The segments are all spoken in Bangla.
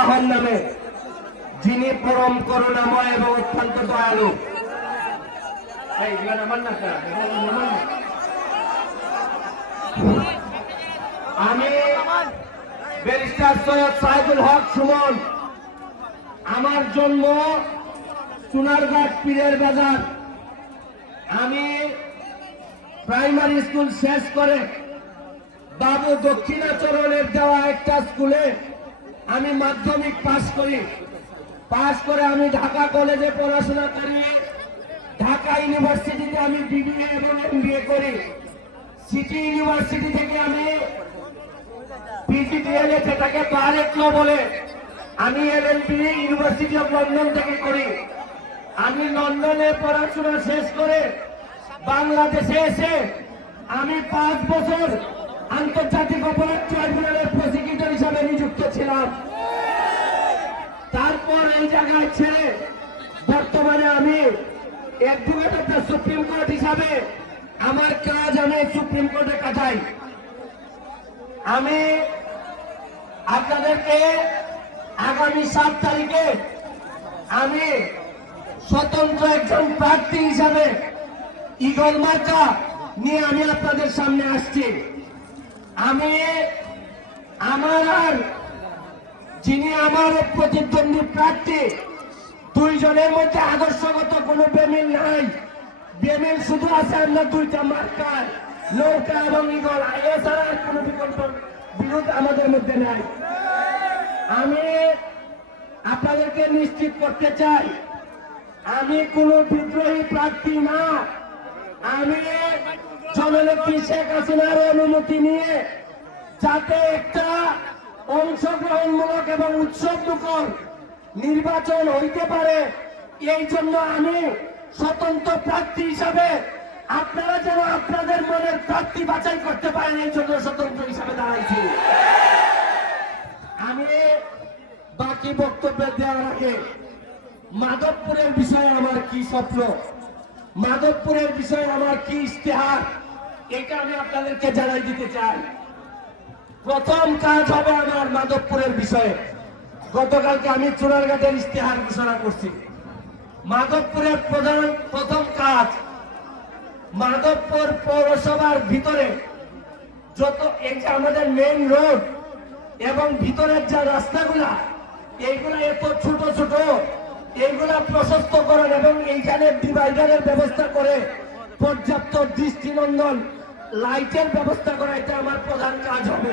আল্লাহর নামে, যিনি পরম করুণাময় এবং অত্যন্ত দয়ালু। আমি ব্যারিস্টার সৈয়দ সাইদুল হক সুমন। আমার জন্ম সোনারঘাট পীরের বাজার। আমি প্রাইমারি স্কুল শেষ করে বাবু দক্ষিণাচরণের দেওয়া একটা স্কুলে আমি মাধ্যমিক পাশ করি। পাশ করে আমি ঢাকা কলেজে পড়াশোনা করি। ঢাকা ইউনিভার্সিটিতে আমি বিবিএ এবং এমবিএ করি। সিটি ইউনিভার্সিটি থেকে আমি পিজিডিএলএ, যেটাকে বারেট ল বলে, আমি এলএলবি ইউনিভার্সিটি অফ লন্ডন থেকে করি। আমি লন্ডনে পড়াশোনা শেষ করে বাংলাদেশে এসে আমি 5 বছর আন্তর্জাতিক অপরাধ ট্রাইব্যুনালের প্রসিকিউটর হিসাবে নিযুক্ত ছিলাম। তারপর এই জায়গায় ছেড়ে বর্তমানে আমি advocate of the supreme court হিসাবে আমার কাজ আমি সুপ্রিম কোর্টে কাটাই। আমি আপনাদেরকে আগামী 7 তারিখে আমি স্বতন্ত্র একজন প্রার্থী হিসাবে ঈগল মার্কা নিয়ে আমি আপনাদের সামনে আসছি। আমি যিনি আমার প্রতিদ্বন্দ্বী প্রার্থী, দুইজনের মধ্যে আদর্শগত কোনো বেমিল নাই। বেমিল শুধু আছে আমরা দুইটা মার্কার, নৌকা এবং ঈগল। এছাড়া আর কোনো বিরোধ আমাদের মধ্যে নাই। আমি আপনাদেরকে নিশ্চিত করতে চাই, আমি কোন বিদ্রোহী প্রার্থী না। আমি জননেত্রী শেখ হাসিনার অনুমতি নিয়ে যাতে একটা অংশগ্রহণমূলক এবং উৎসবমুখর নির্বাচন হইতে পারে, এই জন্য আমি স্বতন্ত্র প্রার্থী হিসাবে, আপনারা যেন আপনাদের মনের প্রার্থী বাছাই করতে পারেন, এই জন্য স্বতন্ত্র হিসাবে দাঁড়াইছি। আমি বাকি বক্তব্য দেওয়ার আগে মাধবপুরের বিষয়ে আমার কি স্বপ্ন, মাধবপুরের বিষয়ে আমার কি ইশতেহার, এটা আমি আপনাদেরকে জানাই দিতে চাই। প্রথম কাজ হবে আমার মাধবপুরের বিষয়ে। গতকালকে আমি চুনারঘাটের ইশতেহার ঘোষণা করছি। মাধবপুরের প্রথম কাজ, মাধবপুর পৌরসভার ভিতরে যত এই যে আমাদের মেইন রোড এবং ভিতরের যে রাস্তাগুলা, এইগুলা এত ছোট ছোট, এইগুলা প্রশস্তকরণ এবং এইখানে ডিভাইডারের ব্যবস্থা করে পর্যাপ্ত দৃষ্টিনন্দন লাইটের ব্যবস্থা করা, এটা আমার প্রধান কাজ হবে।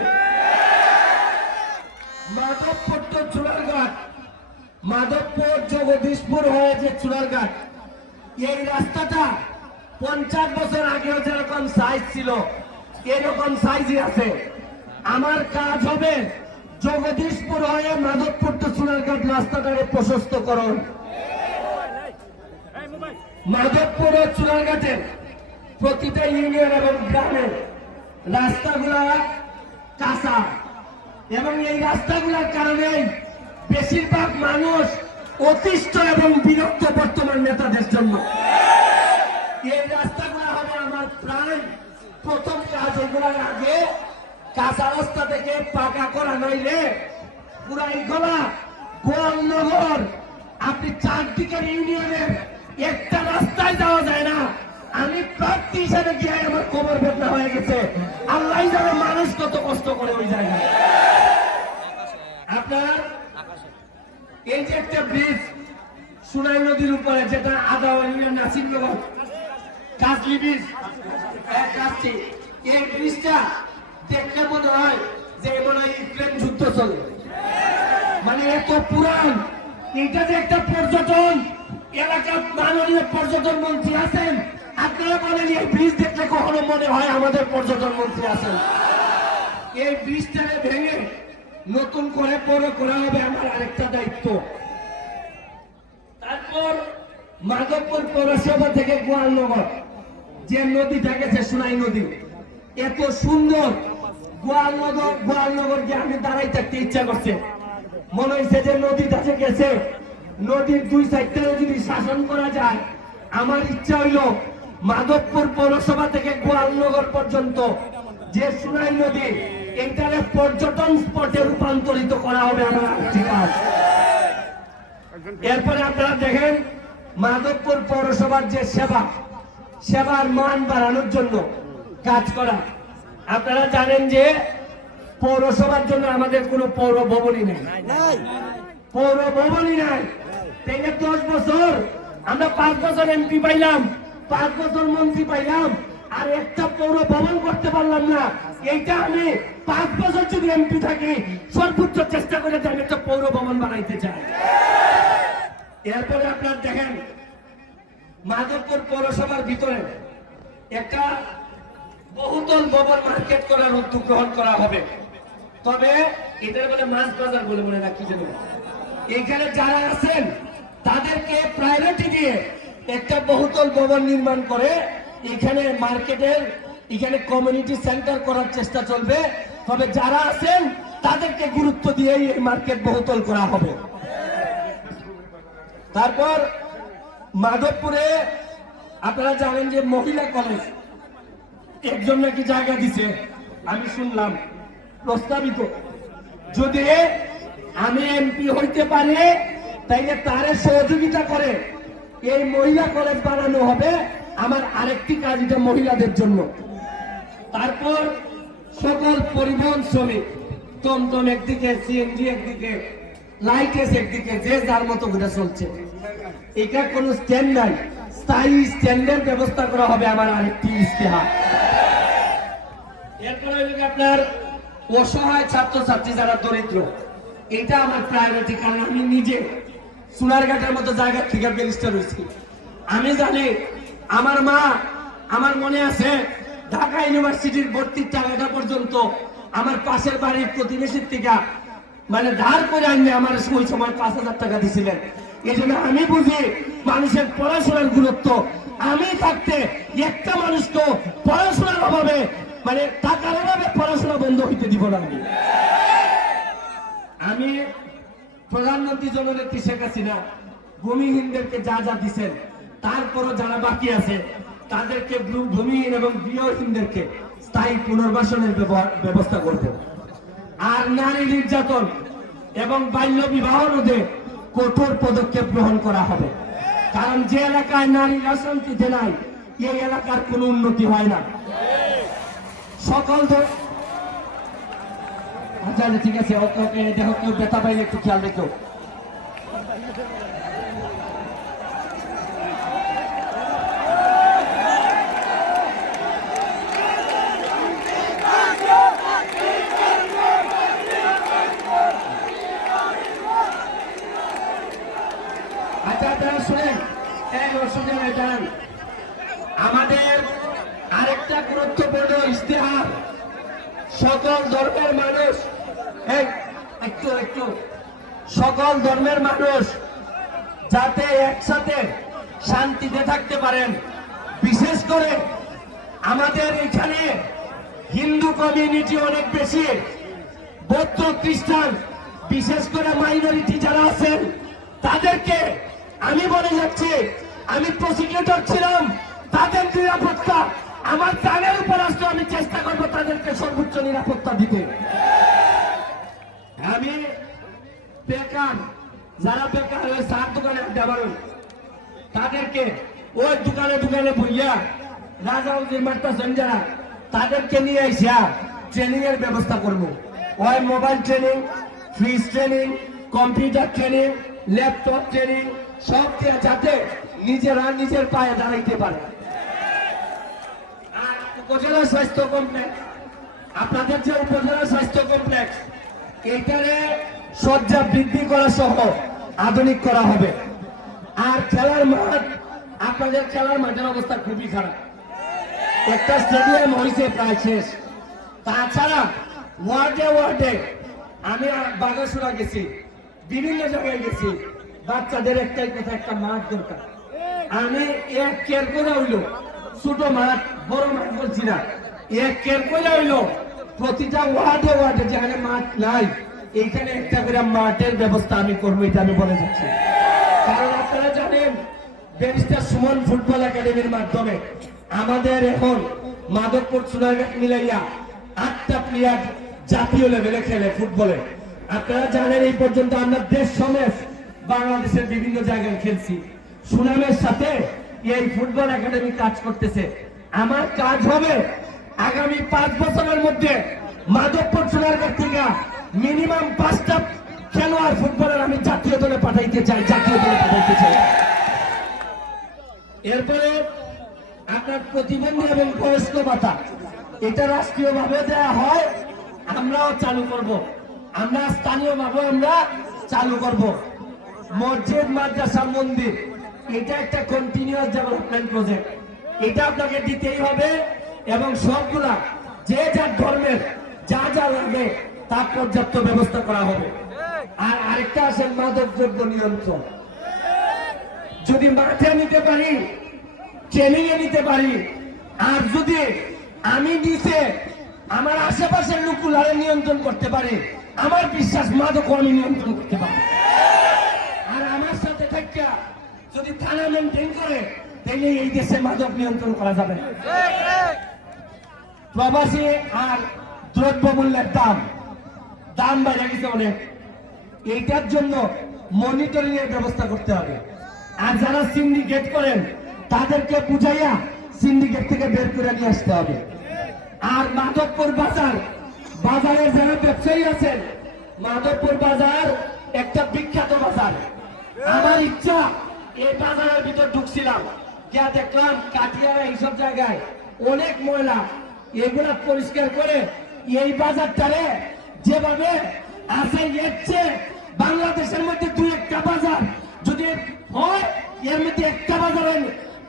মাধবপুর তো চুনারঘাট, মাধবপুর জগদীশপুর হয়ে যে চুনারঘাট, এই রাস্তাটা 50 বছর আগেও যেরকম সাইজ ছিল এরকম সাইজই আছে। আমার কাজ হবে জগদীশপুর হয়ে মাধবপুর তো চুনারঘাট রাস্তাটাকে প্রশস্তকরণ। মাধবপুর ও চুনারঘাটের প্রতিটা ইউনিয়ন এবং গ্রামের রাস্তাগুলা কাঁচা, এবং এই রাস্তাগুলোর কারণে বেশিরভাগ মানুষ অতিষ্ঠ এবং বিরক্ত বর্তমান নেতাদের জন্য। এই রাস্তাগুলো হবে আমার প্রায় প্রথম কাজ। এগুলোর আগে কাঁচা রাস্তা থেকে পাকা করা নইলে পুরা এইগুলা গোয়ালনগর, আপনি চারদিকের ইউনিয়নের একটা রাস্তায় যাওয়া যায় না। আমি প্রার্থী হিসাবে গিয়ে আমার কোমর বেদনা হয়ে গেছে। আল্লাহ জানে মানুষ কত কষ্ট করে ওই জায়গায়। আপনার এই যে একটা ব্রিজ সুনাই নদীর উপরে, যেটা আদাওয়ানিয়া নাসিরনগর কাজলি ব্রিজ, এই ব্রিজটা দেখলে মনে হয় যে মনে হয় ইউক্রেন যুদ্ধ চলে, মানে এত পুরান। এটা যে একটা পর্যটন এলাকা, মাননীয় পর্যটন মন্ত্রী আছেন, আপনারা বলেন এই ব্রিজ দেখলে কখনো মনে হয় আমাদের পর্যটন মন্ত্রী আছেন? এই ব্রিজটাকে ভেঙে নতুন করে বড় করা হবে আমার আরেকটা দায়িত্ব। তারপর মাধবপুর পৌরসভা থেকে গোয়ালনগর যে নদীটা গেছে, সুনাই নদী, এত সুন্দর। গোয়ালনগর গিয়ে আমি দাঁড়াই থাকতে ইচ্ছা করছে, মনে হয়েছে যে নদীটা যে গেছে, নদীর দুই সাইডটাও যদি শাসন করা যায়। আমার ইচ্ছা হইল মাধবপুর পৌরসভা থেকে গোয়ালনগর পর্যন্ত যে সুনাই নদী, এইটারে পর্যটন স্পটে রূপান্তরিত করা হবে আমার আর্থিক কাজ। চান। এরপরে আপনারা দেখেন মাধবপুর পৌরসভার যে সেবার মান বাড়ানোর জন্য কাজ করা। আপনারা জানেন যে পৌরসভার জন্য আমাদের কোনো পৌর ভবনই নেই, পৌর ভবনই নাই। তাইলে 10 বছর আমরা 5 বছর এমপি পাইলাম, 5 বছর মন্ত্রী পাইলাম, আর একটা পৌর ভবন করতে পারলাম না। এইটা আমি 5 বছর যদি এমপি থাকি সর্বোচ্চ চেষ্টা করে আমি একটা পৌর ভবন বানাইতে চাই। এরপরে আপনার দেখেন মাধবপুর পৌরসভার ভিতরে একটা বহুতল ভবন মার্কেট করার উদ্যোগ গ্রহণ করা হবে। তবে এটার বলে মাছ বাজার বলে মনে রাখি যেন এখানে যারা আছেন তাদেরকে প্রায়োরিটি দিয়ে একটা বহুতল ভবন নির্মাণ করে এখানে মার্কেটের এখানে কমিউনিটি সেন্টার করার চেষ্টা চলবে। তবে যারা আছেন তাদেরকে গুরুত্ব দিয়ে এই মার্কেট বহুতল করা হবে। তারপর মাধবপুরে আপনারা জানেন যে মহিলা কলেজ একজন নাকি জায়গা দিছে, আমি শুনলাম প্রস্তাবিত। যদি আমি এমপি হইতে পারি তাইলে তারে সহযোগিতা করে এই মহিলা কলেজ বানানো হবে। আমার আরেকটি কাজ এটা মহিলাদের জন্য। তারপর সকল পরিবহন শ্রমিক, টমটম একদিকে, সিএনজি একদিকে, লাইটেস একদিকে, যে যার মতো করে চলছে। এটা কোনো স্ট্যান্ড নাই, স্থায়ী স্ট্যান্ডের ব্যবস্থা করা হবে আমার আরেকটি ইস্তেহার। এরপরে আপনার অসহায় ছাত্রছাত্রী যারা দরিদ্র, এটা আমার প্রায়োরিটি। কারণ আমি নিজে সোনারঘাটের মতো জায়গা থেকে ব্যারিস্টার হয়েছি। আমি জানি আমার মা, আমার মনে আছে ঢাকা ইউনিভার্সিটির ভর্তির টাকাটা পর্যন্ত আমার পাশের বাড়ির প্রতিবেশীর থেকে মানে ধার করে আনলে আমার ওই সময় 5,000 টাকা দিছিলেন। এই জন্য আমি বুঝি মানুষের পড়াশোনার গুরুত্ব। আমি থাকতে একটা মানুষ তো পড়াশোনার অভাবে মানে টাকার অভাবে পড়াশোনা বন্ধ হইতে দিব না। আমি প্রধানমন্ত্রী জননেত্রী শেখ হাসিনা ভূমিহীনদেরকে যা যা দিচ্ছেন, তারপরও যারা বাকি আছে তাদেরকে ভূমিহীন এবং গৃহহীনদেরকে স্থায়ী পুনর্বাসনের ব্যবস্থা করব। আর নারী নির্যাতন এবং বাল্য বিবাহ রোধে কঠোর পদক্ষেপ গ্রহণ করা হবে। কারণ যে এলাকায় নারীরা শান্তিতে নাই এই এলাকার কোনো উন্নতি হয় না। সকল আচ্ছা ঠিক আছে, ওকে ওকে, দেখো কেউ ব্যথা পাইলে একটু খেয়াল রেখো। আচ্ছা আপনারা শুনেন, শুনেন এটা আমাদের আরেকটা গুরুত্বপূর্ণ ইস্তেহার। সকল ধর্মের মানুষ, একটু সকল ধর্মের মানুষ যাতে একসাথে শান্তিতে থাকতে পারেন। বিশেষ করে আমাদের এখানে হিন্দু কমিউনিটি অনেক বেশি, বৌদ্ধ খ্রিস্টান বিশেষ করে মাইনরিটি যারা আছেন তাদেরকে আমি বলে যাচ্ছি, আমি প্রসিকিউটর ছিলাম, তাদের নিরাপত্তা আমার জানের উপর আসলে আমি চেষ্টা করবো তাদেরকে সর্বোচ্চ নিরাপত্তা দিতে। আমি বেকার, যারা বেকার হয়ে চার দোকানে আড্ডা মারেন তাদেরকে ওই দোকানে দোকানে বইয়া রাজা উজির মারতেছেন যারা, তাদেরকে নিয়ে আইসা ট্রেনিং এর ব্যবস্থা করবো। ওই mobile training, fridge training, computer training, laptop training সব দিয়ে যাতে নিজেরা নিজের পায়ে দাঁড়াইতে পারে। আর উপজেলা স্বাস্থ্য কমপ্লেক্স, আপনাদের যে উপজেলা স্বাস্থ্য কমপ্লেক্স, এইখানে শয্যা বৃদ্ধি করা সহ আধুনিক করা হবে। আর খেলার মাঠ, আপনাদের খেলার মাঠের অবস্থা খুবই খারাপ। একটা স্টেডিয়াম হয়েছে প্রায় শেষ। তাছাড়া ওয়ার্ডে ওয়ার্ডে আমি বাগাসুরা গেছি, বিভিন্ন জায়গায় গেছি, বাচ্চাদের একটাই কথা, একটা মাঠ দরকার। আমি এক কেয়ার করে হইলো ছোট মাঠ, বড় মাঠ বলছি না, এক কেয়ার করে হইলো প্রতিটা ওয়ার্ডে ওয়ার্ডে যেখানে মাঠ নাই এইখানে একটা করে মাঠের ব্যবস্থা আমি করবো, এটা আমি বলে যাচ্ছি। কারণ আপনারা জানেন ব্যারিস্টার সুমন ফুটবল একাডেমির মাধ্যমে আমাদের এখন মাধবপুর সোনারঘাট মিলাইয়া 8টা প্লেয়ার জাতীয় লেভেলে খেলে ফুটবলে। আপনারা জানেন এই পর্যন্ত আমরা দেশ সমেত বাংলাদেশের বিভিন্ন জায়গায় খেলছি, সুনামের সাথে এই ফুটবল একাডেমি কাজ করতেছে। আমার কাজ হবে আগামী 5 বছরের মধ্যে মাধবপুর সোনারগাঁ থেকে মিনিমাম 5টা খেলোয়াড় ফুটবলের আমি জাতীয় দলে পাঠাইতে চাই। এরপরে আপনার প্রতিবন্ধী এবং বয়স্ক ভাতা, এটা রাষ্ট্রীয় ভাবে দেওয়া হয়, আমরাও চালু করব। আমরা স্থানীয় ভাবে আমরা চালু করব। মসজিদ, মাদ্রাসা, মন্দির, এটা একটা কন্টিনিউয়াস ডেভেলপমেন্ট প্রজেক্ট, এটা আপনাকে দিতেই হবে এবং সবগুলা যে যার ধর্মের যা যা লাগে তার পর্যাপ্ত ব্যবস্থা করা হবে। আর আরেকটা আছে মাদকদ্রব্য নিয়ন্ত্রণ। যদি মাঠে নিতে পারি, ট্রেনিং এ নিতে পারি, আর যদি আমি নিচে আমার আশেপাশের লোকগুলারে নিয়ন্ত্রণ করতে পারি, আমার বিশ্বাস মাদক আমি নিয়ন্ত্রণ করতে পারি। আর আমার সাথে থাকিয়া যদি থানা মেনটেন করে, তাহলে এই দেশে মাদক নিয়ন্ত্রণ করা যাবে। প্রবাসী আর দ্রব্যমূল্যের দাম বেড়ে গেছে অনেক, এইটার জন্য মনিটরিং এর ব্যবস্থা করতে হবে। আর যারা সিন্ডিকেট করেন তাদেরকে বুঝাইয়া সিন্ডিকেট থেকে বের করে নিয়ে আসতে হবে। আর মাধবপুর বাজারের যারা ব্যবসায়ী আছেন, মাধবপুর বাজার একটা বিখ্যাত বাজার। আমার ইচ্ছা এই বাজারের ভিতর ঢুকছিলাম, যা দেখলাম কাটিয়ারা এইসব জায়গায় অনেক ময়লা, এগুলা পরিষ্কার করে এই বাজারটারে যেভাবে আছে এসছে বাংলাদেশের মধ্যে 2-1টা বাজার যদি হয়, এর মধ্যে একটা বাজার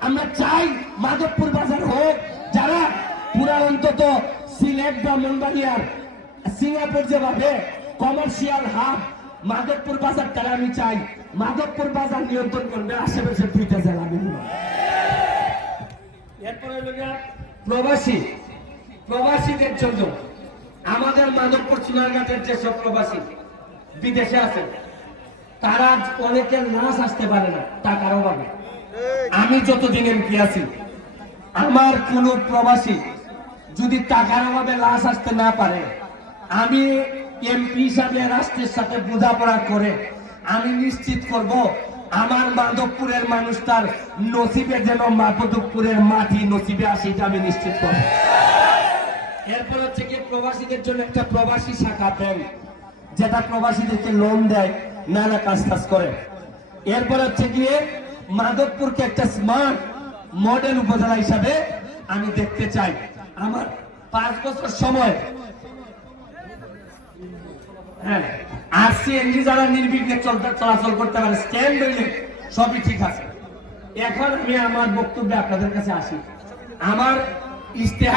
আমরা চাই মাধবপুর বাজার হোক। যারা পুরা অন্তত সিলেট বা মুম্বাইয়ার সিঙ্গাপুর যেভাবে কমার্শিয়াল হাব, মাধবপুর বাজার তারা আমি চাই মাধবপুর বাজার নিয়ন্ত্রণ করবে আশেপাশের 2টা জেলা মিলিয়ে। এরপরে প্রবাসীদের জন্য আমাদের মাধবপুর সোনারগাঁয়ের যেসব প্রবাসী বিদেশে আছে, তারা অনেকের লাশ আসতে পারে না টাকার অভাবে। আমি যতদিন এমপি আছি, আমার কোন প্রবাসী যদি টাকার অভাবে লাশ আসতে না পারে, আমি এমপি হিসাবে রাষ্ট্রের সাথে বোঝাপড়া করে আমি নিশ্চিত করব আমার মাধবপুরের মানুষ তার নসিবে যেন মাধবপুরের মাটি নসিবে আসে, এটা আমি নিশ্চিত করব। এরপর হচ্ছে কি প্রবাসীদের জন্য একটা প্রবাসী শাখা ব্যাংক, যেটা প্রবাসীদেরকে লোন দেয়, নানা কাজ করে। এরপর হচ্ছে গিয়ে মাধবপুরকে একটা স্মার্ট মডেল উপজেলা হিসাবে আমি দেখতে চাই। আমার 5 বছর সময়, হ্যাঁ, আর সিএনজি যারা নির্বিঘ্নে চলাচল করতে পারে, স্ট্যান্ড হইলে সবই ঠিক আছে। এখন আমি আমার বক্তব্যে আপনাদের কাছে আসি। আমার ইশতেহার